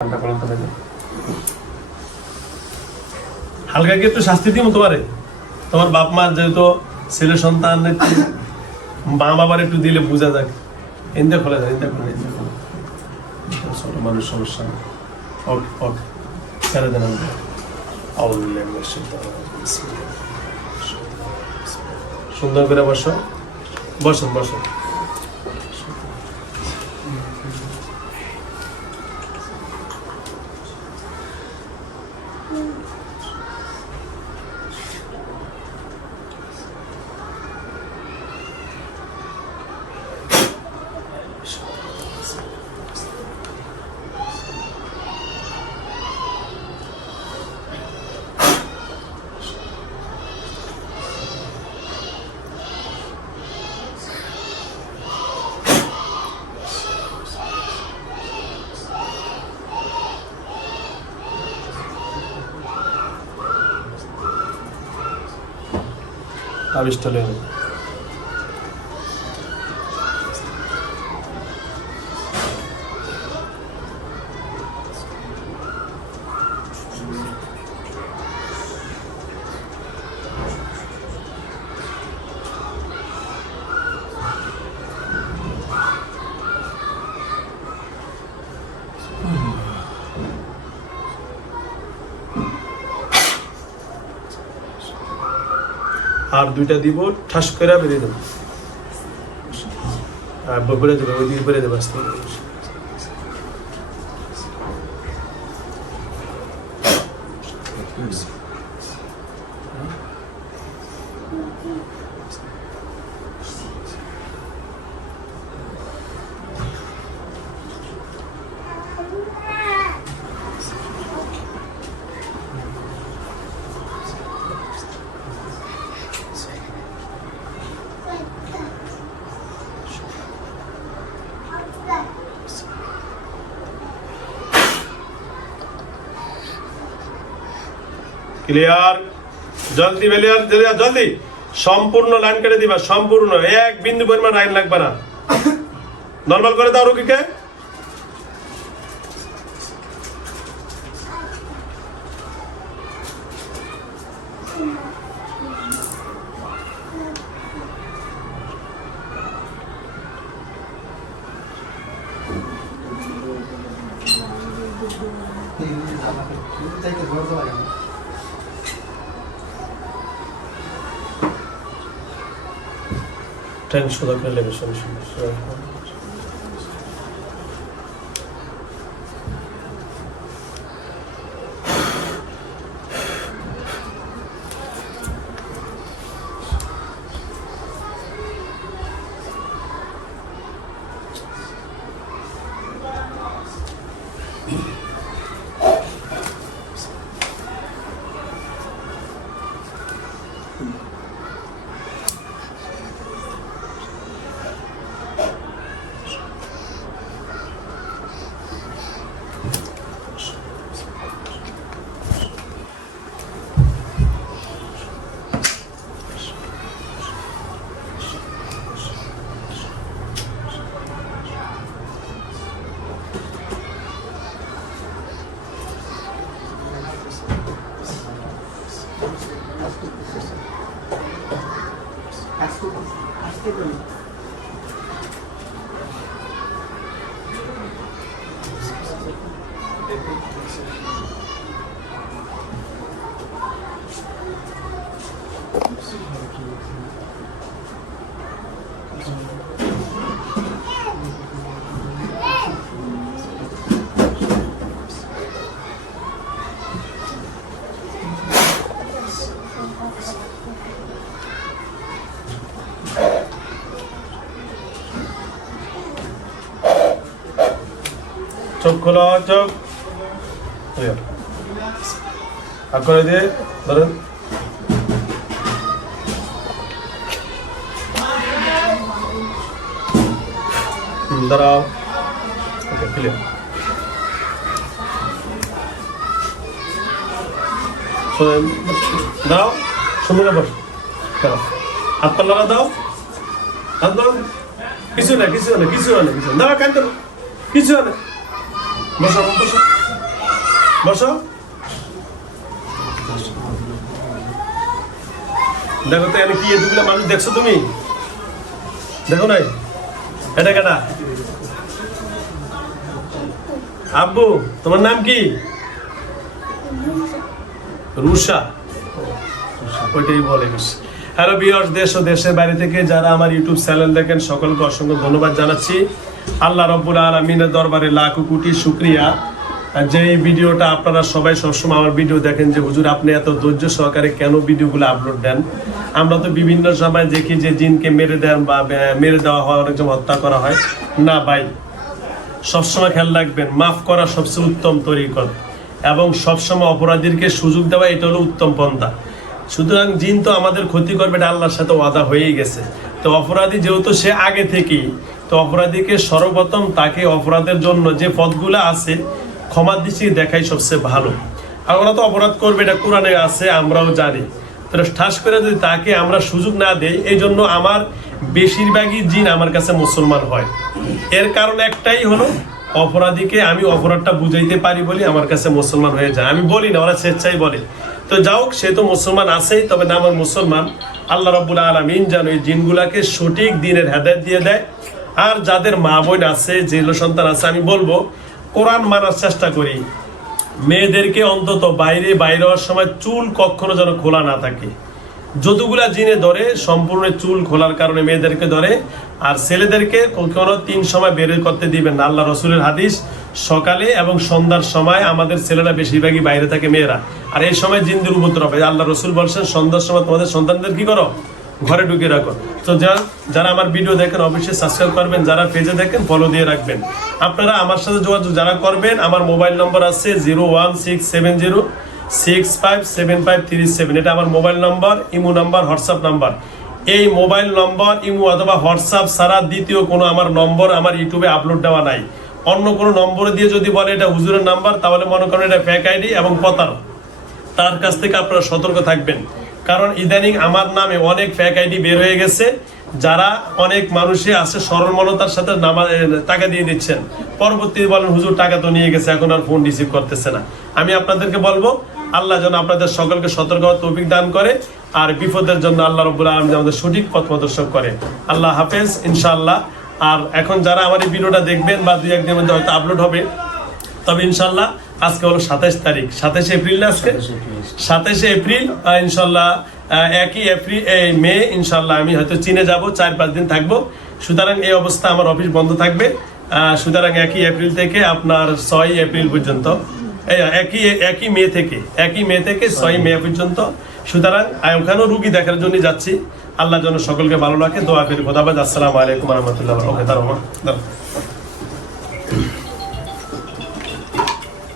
ঠান্ডা করেন তো ভাই। হালকা কি একটু শাস্তি দিব তোমারে? তোমার বাপ মার যেহেতু ছেলে সন্তান মা বাবার একটু দিলে বোঝা যাক। এনতে খোলা যায়, এনতে খোলা এনতে ছোট মানুষ সমস্যা ওকে ওকে। ছেড়ে দেন সুন্দর করে বসো। বসুন বসুন। 嗯。ఆవిష్టలేదు আর দুইটা দিব, ঠাস করে বেরিয়ে দেবো আর বলে দেবে ওই দিকে বেরিয়ে দেবো Thank করে। ক্লিয়ার? জলদি, বেলিয়ার জলদি। সম্পূর্ণ লাইন কেটে দিবা, সম্পূর্ণ। এক বিন্দু পরিমাণ লাইন লাগবে না। নর্মাল করে দাও রুগীকে ট্রেন সোজা করে নেবে সঙ্গে সঙ্গে সোজা করে। চোখ খোলা, চোখ। Clear. করে দিয়ে ধরেন। দাঁড়াও। দাও সুন্দর বস। দাও হাত দাও। কিছু না কিছু না কিছু না কিছু না। দাঁড়া কান কিছু না। দেখো তো কি মানুষ দেখছ তুমি? দেখো নাই? এটা কেটা আব্বু, তোমার নাম কি? রুষা ওইটাই বলে হ্যালো বিয়ার্স দেশ ও দেশের বাইরে থেকে যারা আমার ইউটিউব চ্যানেল দেখেন, সকলকে অসংখ্য ধন্যবাদ জানাচ্ছি। আল্লাহ রব্বুল আলমিনের দরবারে লাখ কোটি শুক্রিয়া। যে এই ভিডিওটা আপনারা সবাই সবসময় আমার ভিডিও দেখেন যে, হুজুর, আপনি এত ধৈর্য সহকারে কেন ভিডিওগুলো আপলোড দেন? আমরা তো বিভিন্ন সময় দেখি যে, জিনকে মেরে দেন বা মেরে দেওয়া হয়, অনেক সময় হত্যা করা হয়। না ভাই, সবসময় খেয়াল রাখবেন, মাফ করা সবচেয়ে উত্তম তরিকত। এবং সবসময় অপরাধীকে সুযোগ দেওয়া, এটা হলো উত্তম পন্থা। সুতরাং জিন তো আমাদের ক্ষতি করবে এটা আল্লাহর সাথে ওয়াদা হয়েই গেছে। তো অপরাধী যেহেতু সে আগে থেকেই তো অপরাধীকে সর্বপ্রথম তাকে অপরাধের জন্য যে পথগুলো আছে ক্ষমার দৃষ্টি দেখাই সবচেয়ে ভালো। আর ওরা তো অপরাধ করবে, এটা কোরআনে আছে, আমরাও জানি। ঠাস করে যদি তাকে আমরা সুযোগ না দেই এই জন্য আমার বেশিরভাগই জিন আমার কাছে মুসলমান হয়। এর কারণ একটাই হলো, অপরাধীকে আমি অপরাধটা বুঝাইতে পারি বলি আমার কাছে মুসলমান হয়ে যায়। আমি বলি না, ওরা স্বেচ্ছাই বলে। তো যাও সে তো মুসলমান আছেই, তবে না আমার মুসলমান। আল্লাহ রব্বুল আলমিন যেন এই জিনগুলাকে সঠিক দিনের হেদায়ত দিয়ে দেয়। আর যাদের মা বোন আছে জেল সন্তান আছে, আমি বলব, কোরআন মানার চেষ্টা করি। মেয়েদেরকে অন্তত বাইরে বাইরে হওয়ার সময় চুল কখনো যেন খোলা না থাকে। যতগুলা জিনে ধরে, সম্পূর্ণ চুল খোলার কারণে মেয়েদেরকে ধরে, আর ছেলেদেরকে কখনো তিন সময় বের করতে দিবেন না। আল্লাহ রসুলের হাদিস, সকালে এবং সন্ধ্যার সময় আমাদের ছেলেরা বেশিরভাগই বাইরে থাকে মেয়েরা। আর এই সময় জিনদের উপদ্রব আল্লাহ রসুল বলছেন, সন্ধ্যার সময় তোমাদের সন্তানদের কি করো? ঘরে ঢুকে রাখো। তো যা- যারা আমার ভিডিও দেখেন, অবশ্যই সাবস্ক্রাইব করবেন, যারা পেজে দেখেন ফলো দিয়ে রাখবেন। আপনারা আমার সাথে যোগাযোগ যারা করবেন, আমার মোবাইল নম্বর আছে zero one six seven zero six five seven five three seven এটা আমার mobile number Imo number WhatsApp number এই মোবাইল নম্বর ইমো অথবা হোয়াটসঅ্যাপ ছাড়া দ্বিতীয় কোনো আমার নম্বর আমার ইউটিউবে আপলোড দেওয়া নাই। অন্য কোনো নম্বর দিয়ে যদি বলে এটা হুজুরের নাম্বার তাহলে মনে করেন এটা ফেক আইডি এবং প্রতারক। তার কাছ থেকে আপনারা সতর্ক থাকবেন। কারণ ইদানিং আমার নামে অনেক ফ্যাক আইডি বের হয়ে গেছে, যারা অনেক মানুষে আছে সরলমনতার সাথে নামা টাকা দিয়ে দিচ্ছেন। পরবর্তী বলেন, হুজুর, টাকা তো নিয়ে গেছে, এখন আর ফোন রিসিভ করতেছে না। আমি আপনাদেরকে বলব, আল্লাহ যেন আপনাদের সকলকে সতর্ক তৌফিক দান করে, আর বিপদের জন্য আল্লাহ রব্বুল আলম আমাদের সঠিক পথ প্রদর্শক করে। আল্লাহ হাফেজ, ইনশাআল্লাহ। আর এখন যারা আমার এই ভিডিওটা দেখবেন বা দুই একদিনের মধ্যে হয়তো আপলোড হবে তবে ইনশাল্লাহ আজকে হলো সাতাইশ তারিখ। সাতাইশে এপ্রিল আজকে? সাতাইশে এপ্রিল। ইনশাল্লাহ একই এপ্রিল এই মে ইনশাল্লাহ আমি হয়তো চীনে যাব চার পাঁচ দিন থাকব। সুতরাং এই অবস্থা আমার অফিস বন্ধ থাকবে। সুতরাং একই এপ্রিল থেকে আপনার ছয় এপ্রিল পর্যন্ত এই একই একই মে থেকে একই মে থেকে ছয় মে পর্যন্ত। সুতরাং আমি ওখানেও রুগী দেখার জন্য যাচ্ছি। আল্লাহ যেন সকলকে ভালো রাখে দোয়া করি। খোদাবাজ আসসালামু আলাইকুম রহমতুল্লাহ দাঁড়াও।